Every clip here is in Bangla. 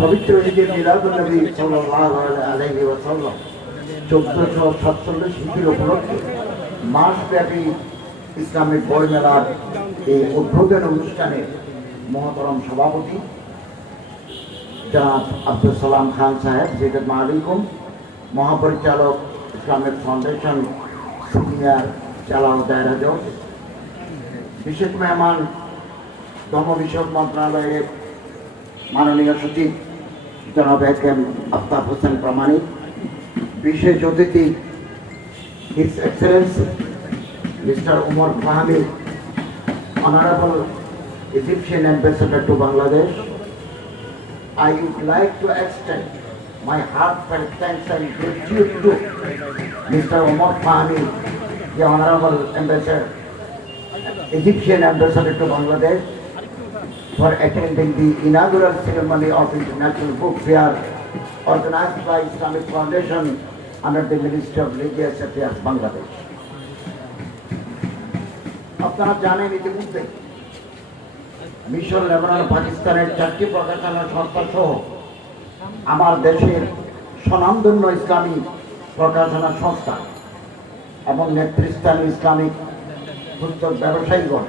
পবিত্র ঈদে মিলাদুন্নবী সাল্লাল্লাহু আলাইহি ওয়াসাল্লাম 1447 হিজরি উপলক্ষে মাসব্যাপী ইসলামিক বইমেলার এই উদ্বোধন অনুষ্ঠানে মহতরম সভাপতি জনাব আব্দুল সালাম খান সাহেব, যেটা মালিকুম মহাপরিচালক ইসলামিক ফাউন্ডেশন সিনিয়র চালাও দায়রা জজ, বিশেষ মেহমান ধর্ম বিষয়ক মন্ত্রণালয়ের মাননীয় সচিব জনাব এম আফতাব হোসেন প্রামাণিক, বিশেষ অতিথি his excellency mister Umar Fahami, honourable Egyptian Ambassador to Bangladesh. I would like to extend my heartfelt thanks and gratitude to Mr. Umar Fahmi, the Honorable Ambassador, Egyptian Ambassador to Bangladesh, for attending the inaugural ceremony of International Book Fair organized by Islamic Foundation under the Ministry of Religious Affairs, Bangladesh. আপনারা জানেন ইতিমধ্যে মিশর, লেবানন, পাকিস্তানের 4টি প্রকাশনা সংস্থা সহ আমার দেশের স্বনামধন্য ইসলামী প্রকাশনা সংস্থা এবং নেতৃস্থানীয় ইসলামিক পুস্তক ব্যবসায়ীগণ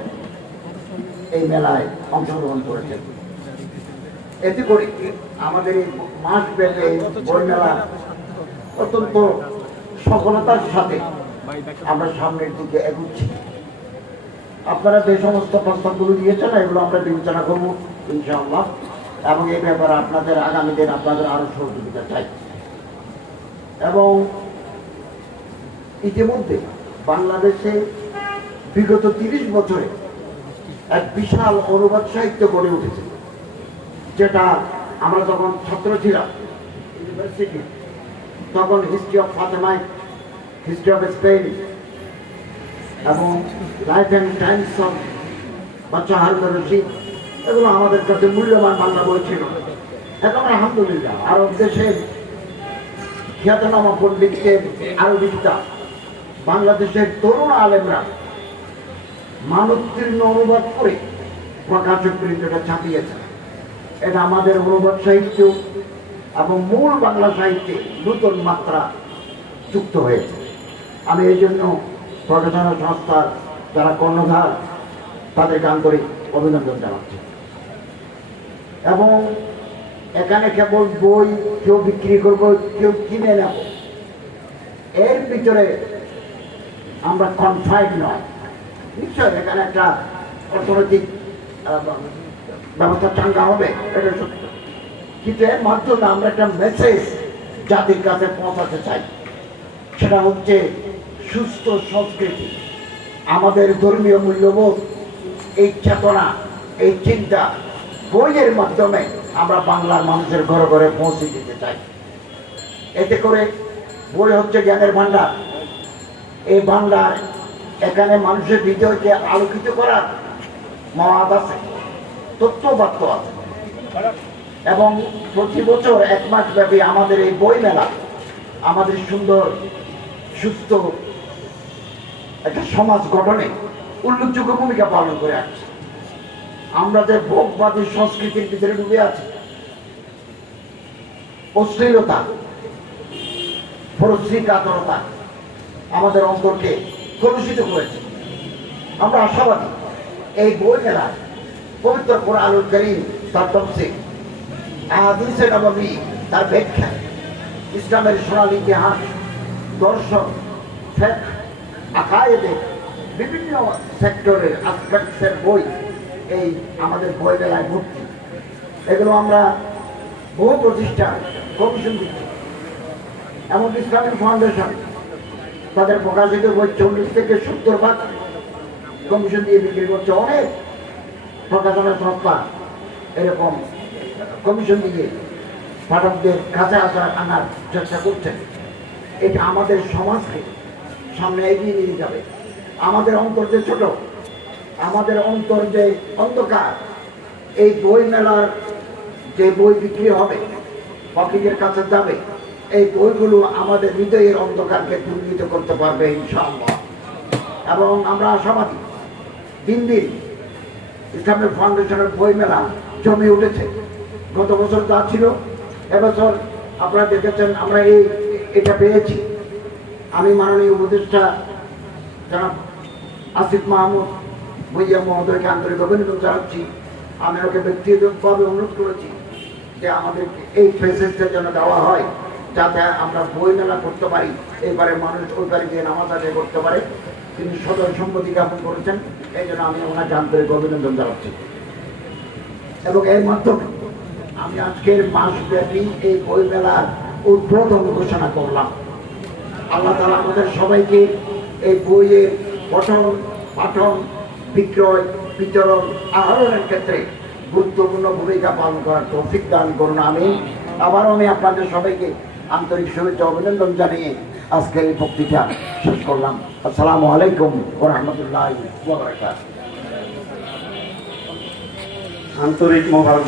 এই মেলায় অংশগ্রহণ করেছেন। এতে করে আমাদের এই মাসব্যাপী বই মেলা অত্যন্ত সফলতার সাথে আমরা সামনের দিকে এগুচ্ছি। আপনারা যে সমস্ত প্রস্তাবগুলো দিয়েছেন এগুলো আমরা বিবেচনা করবো ইনশাআল্লাহ, এবং এই ব্যাপারে আপনাদের আগামী দিন আপনাদের আরো সহযোগিতা চাই। এবং ইতিমধ্যে বাংলাদেশে বিগত 30 বছরে এক বিশাল অনুবাদ সাহিত্য গড়ে উঠেছে, যেটা আমরা যখন ছাত্র ছিলাম ইউনিভার্সিটি, তখন history of Fatema, history of Spain এবং লাইফ অ্যান্ড টাইমস অফ বাচ্চা হারুন রশিদ, এগুলো আমাদের কাছে মূল্যবান বাংলা বই ছিল। এখন আলহামদুলিল্লাহ আরব দেশের খ্যাতনামা পণ্ডিতদের আরবি কিতাব বাংলাদেশের তরুণ আলেমরা মানোত্তীর্ণ অনুবাদ করে প্রকাশক বৃন্দটা ছাপিয়েছে। এটা আমাদের অনুবাদ সাহিত্য এবং মূল বাংলা সাহিত্যে নতুন মাত্রা যুক্ত হয়েছে। আমি এই জন্য প্রকাশনা সংস্থার যারা কর্ণধার তাদেরকে আন্তরিক অভিনন্দন জানাচ্ছি। এবং এখানে কেবল বই কেউ বিক্রি করবো, কেউ কিনে নেব, এর ভিতরে আমরা কনফাইড নয়। নিশ্চয় এখানে একটা অর্থনৈতিক ব্যবস্থা চাঙ্গা হবে, এটা সত্য, কিন্তু এর মাধ্যমে আমরা একটা মেসেজ জাতির কাছে পৌঁছাতে চাই। সেটা হচ্ছে সুস্থ সংস্কৃতি, আমাদের ধর্মীয় মূল্যবোধ, এই চেতনা, এই চিন্তা বইয়ের মাধ্যমে আমরা বাংলার মানুষের ঘরে ঘরে পৌঁছে দিতে চাই। এতে করে বই হচ্ছে জ্ঞানের ভান্ডার। এই ভান্ডার এখানে মানুষের হৃদয়কে আলোকিত করার মহাদ আছে, তথ্যবাক্য আছে। এবং প্রতি বছর 1 মাস ব্যাপী আমাদের এই বই মেলা আমাদের সুন্দর সুস্থ একটা সমাজ গঠনে উল্লেখযোগ্য ভূমিকা পালন করে আসছে। আমরা যে ভোগবাদী সংস্কৃতির ভিতরে ডুবে আছি, অশ্লীলতা, পরশ্রীকাতরতা আমাদের অন্তরকে কলুষিত করেছে। আমরা আশাবাদী এই বই মেলায় পবিত্র কোরআনুল কারীম তার তাফসীর, হাদিসে নববী তার ব্যাখ্যা, ইসলামের সোনালী ইতিহাস, দর্শন, ফিকহ, আকায়েদের বিভিন্ন সেক্টরের আসপেক্টসের বই এই আমাদের বই মেলায় ভর্তি। এগুলো আমরা বহু প্রতিষ্ঠান কমিশন দিচ্ছি, এমন ইসলামিক ফাউন্ডেশন তাদের প্রকাশিত বই 40 থেকে 70% কমিশন দিয়ে বিক্রি করছে। অনেক প্রকাশনা সংস্থা এরকম কমিশন দিয়ে পাঠকদের কাছে আনার চেষ্টা করছেন। এটা আমাদের সমাজকে সামনে এগিয়ে নিয়ে যাবে। আমাদের অন্তর যে ছোট, আমাদের অন্তর যে অন্ধকার, এই বই মেলার যে বই বিক্রি হবে, পাবলিকের কাছে যাবে, এই বইগুলো আমাদের হৃদয়ের অন্ধকারকে দূরীভূত করতে পারবে ইনশাআল্লাহ। এবং আমরা আশাবাদী দিন দিন ইসলামিক ফাউন্ডেশনের বই মেলা জমে উঠেছে। গত বছর যা ছিল এবছর আপনারা দেখেছেন আমরা এটা পেয়েছি। আমি মাননীয় উপদেষ্টা জনাব আসিফ মাহমুদ ভুইয়া মহোদয়কে আন্তরিক অভিনন্দন জানাচ্ছি। আমি ওকে ব্যক্তিগতভাবে অনুরোধ করেছি যে আমাদেরকে এই ফেসিলিটিটা যেন দেওয়া হয়, যাতে আমরা বই মেলা করতে পারি, এবারে মানুষ ওই বাড়ি গিয়ে নামাজ আদায় করতে পারে। তিনি সদয় সম্মতি জ্ঞাপন করেছেন, এই জন্য আমি ওনাকে আন্তরিক অভিনন্দন জানাচ্ছি। এবং এর মাধ্যমে আমি আজকের মাসব্যাপী এই বই মেলার উদ্বোধন ঘোষণা করলাম। আল্লাহ তাআলা আমাদের সবাইকে এই বইয়ের পঠন, পাঠন, বিক্রয়, বিতরণ, আহরণের ক্ষেত্রে গুরুত্বপূর্ণ ভূমিকা পালন করার তৌফিক দান করুন। আবারও আমি আপনাদের সবাইকে আন্তরিক শুভেচ্ছা অভিনন্দন জানিয়ে আজকের এই বক্তৃতা শেষ করলাম। আসসালামু আলাইকুম ওয়া রাহমাতুল্লাহি ওয়া বারাকাতুহু। আন্তরিক মোবারক।